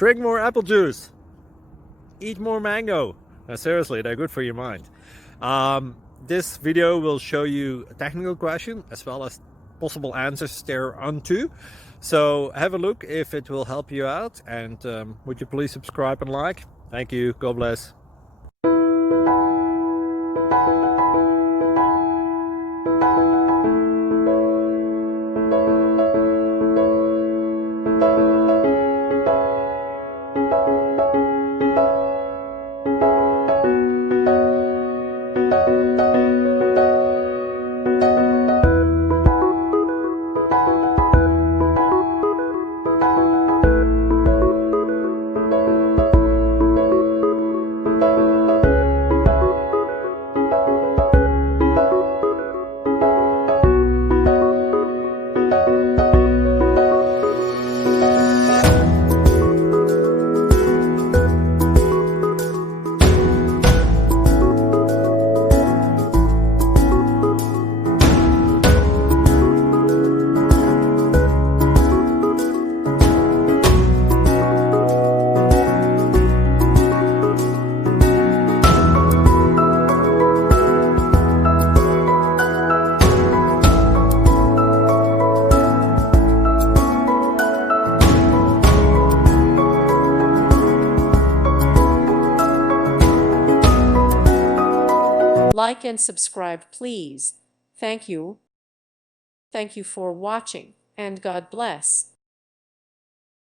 Drink more apple juice. Eat more mango. No, seriously, they're good for your mind. This video will show you a technical question as well as possible answers thereunto. So have a look if it will help you out, and would you please subscribe and like? Thank you. God bless. Like and subscribe, please. Thank you. Thank you for watching, and God bless.